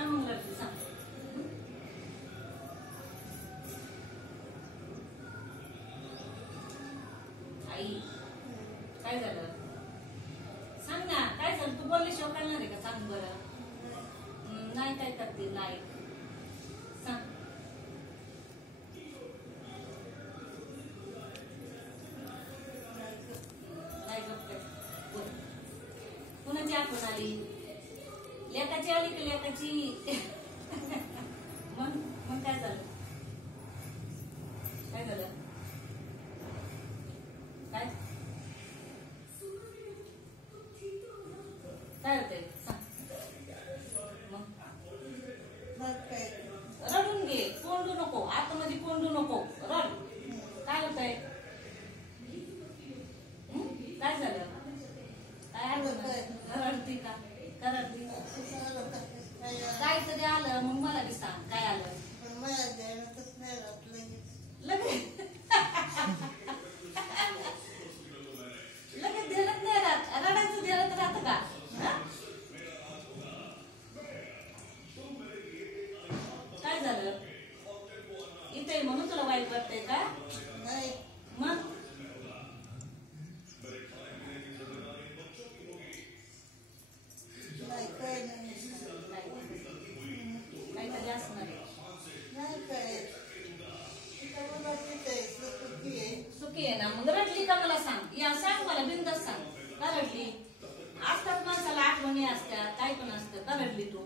सांग मग रडते सांग. आई काय झालं सांग ना, काय झालं? तू बोलल्याशिवाय कळणार आहे का? सांग बरं. नाही काय करते नाही सांग. नाही गप्प बोल. कुणाची आठवण आली? लेकाची आली की लेकाची? मग मग काय झालं? काय झालं? काय काय होतंय सांग. मग रडून घे, कोंडू नको, आतमध्ये कोंडू नको, रड. काय होतंय? काय झालं? काय रडती का? का रडती? काय तरी आलं मग मला बी सांग काय आलं. लगेच लगेच ध्यानात नाही राहत. रडायचं ध्यानात राहतं का? काय झालं? इथे म्हणून तुला वाईट वाटतंय का? नाही मग काहीतरी असणार आहे. सुखी आहे ना? मग रडली का मला सांग. या सांग मला बिनधास्त सांग. का रडली? असतात माणसाला आठवणी असतात, काय पण असतं. का रडली तू?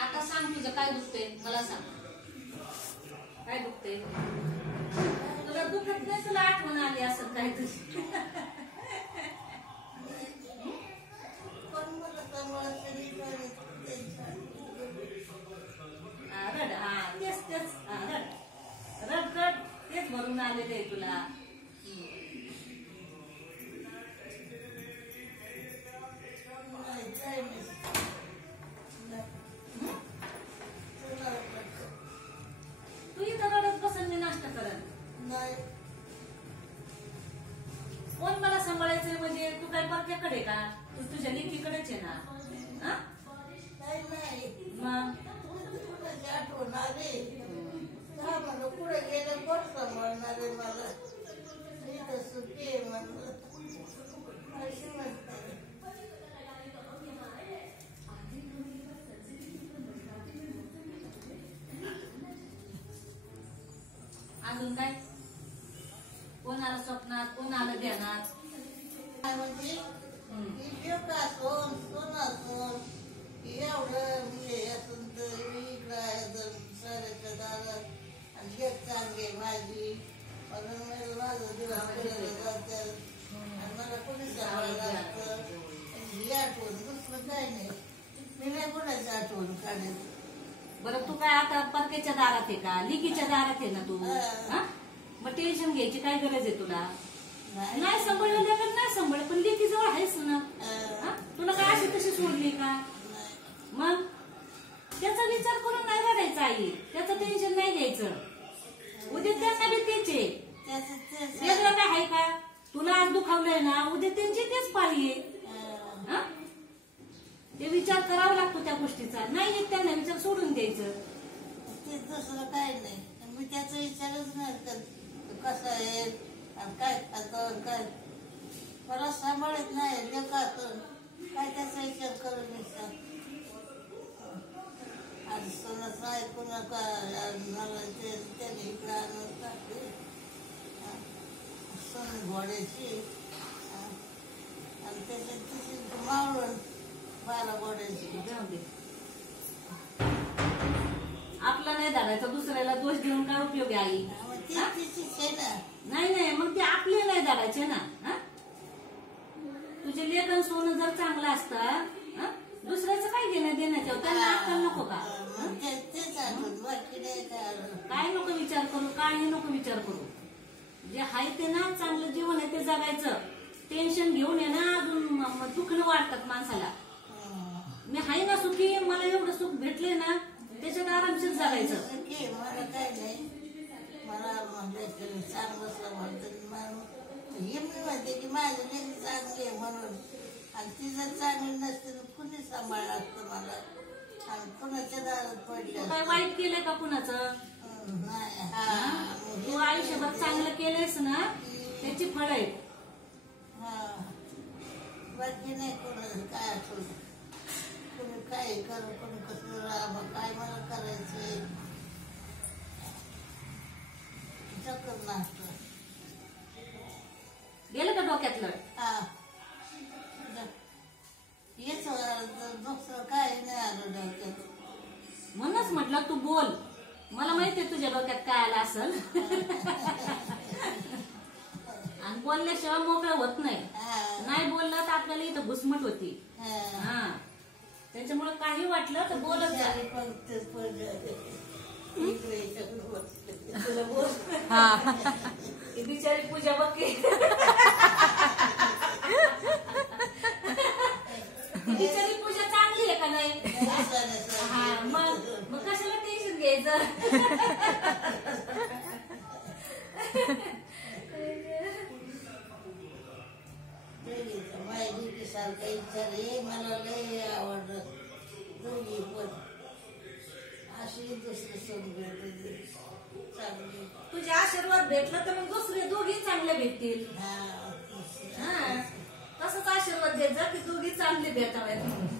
आता सांग तुझं काय दुखते मला सांग. काय दुखते? तुला दुखत नाही, तुला आठवण आली असं काय तुझी? रड. हा तेच तेच. रड रड रड. तेच भरून आलेलं आहे तुला. तू इथं रडत बसन मी नाश्ता करत नाही. कोण मला सांभाळायचंय म्हणजे? तू काय परक्याकडे का? तू तुझ्या लेकीकडेच आहे ना? मग पुढे गेलं कोण सांभाळणार आहे मला? मी तर सुखी आहे म्हणलं. अजून काय? कोण आलं स्वप्नात? कोण आलं ध्यानात? म्हणजे एवढं साऱ्याच्या दारात आणि चांगली माझी माझं दिवस मला कोणी सांभाळलं असतं. ही आठवण दुसरं काय नाही. मी नाही कोणाची आठवण काढेल. बरं तू काय आता परकेच्या दारात आहे का? लिकीच्या दारात आहे ना तू? मग टेन्शन घ्यायची काय गरज आहे तुला? नाही सांभाळलं नाही सांभाळलं पण लिकी जवळ आहेस ना. तुला काय अशी तशी सोडली का? मग त्याचा विचार करून नाही रडायचा आई. त्याचं टेन्शन नाही घ्यायचं. उद्या त्यांना बी तेच आहे. वेगळं काय आहे का? तुला आज दुखावलंय ना, उद्या त्यांची तेच पाळी आहे. ते विचार करावा लागतो त्या गोष्टीचा. नाही येत त्यांना विचार सोडून द्यायचं. ते दुसरं काय नाही. मी त्याचा विचारच नाही करत. कसं आहे काय खातं काय मला सांभाळत नाही. लेखातून काय त्याचा विचार करून विचार आज सोनाचं ऐकून मला त्याने इकडे आणून टाकले सोन घोड्याची आणि त्याच्यात तिची मावळून बाला घोड्याची. आपला नाही धाडायचा, दुसऱ्याला दोष देऊन काय उपयोग आहे आई? नाही नाही मग ते आपले नाही धाडायचे ना. तुझे लेखन सोनं जर चांगलं असतं दुसऱ्याचं काय घेणं देण्याचं त्यांना अक्कल नको का? काय नको विचार करू, काही नको विचार करू. जे आहे ते ना चांगलं जीवन आहे ते जगायचं. टेन्शन घेऊन ये ना अजून दुखणं वाढतात माणसाला. मी आहे ना सुखी, मला एवढं सुख भेटले ना त्याच्यात आरामशीर जगायचं. तरी चांगलंच म्हणतो माणूस हे मी म्हणते की माझं लेकरं चांगली आहे म्हणून. आणि ती जर चांगली नसते तर कुणी सांभाळलं असतं मला आणि कुणाच्या दारात पडलं काय वाईट केलंय का कुणाचं? नाही. हा तू आयुष्यभर चांगलं केलंयस ना त्याची फळ आहे. हा बाकी नाही कोणाचं काय आठवलं कोणी काय करू कोणी कसं राहा काय मला करायचंय चक्कर नसतं. गेलं का डोक्यातलं? हा येच दुसरं काय नाही आलं डोक्यात. म्हणूनच म्हटलं तू बोल, मला माहितीये तुझ्या डोक्यात काय आलं असेल. आणि बोलल्याशिवाय मोकळं होत नाही. नाही बोललं तर आपल्याला इथं घुसमट होती. हा त्याच्यामुळे काही वाटलं तर बोलत जा. तुला बोल. बिचारी पूजा बघ बिचारी पूजा चांगली आहे का नाही? हा मग कशाला टेन्शन घ्यायचं? माहिती सारखा इच्छा रे मला लय आवडलं दोघी पण अशी दुसरी समजून चांगली. तुझे आशीर्वाद भेटला तर मग दुसरे दोघी चांगले भेटतील. हा तसंच आशीर्वाद देत जा की दोघी चांगले भेटावेत.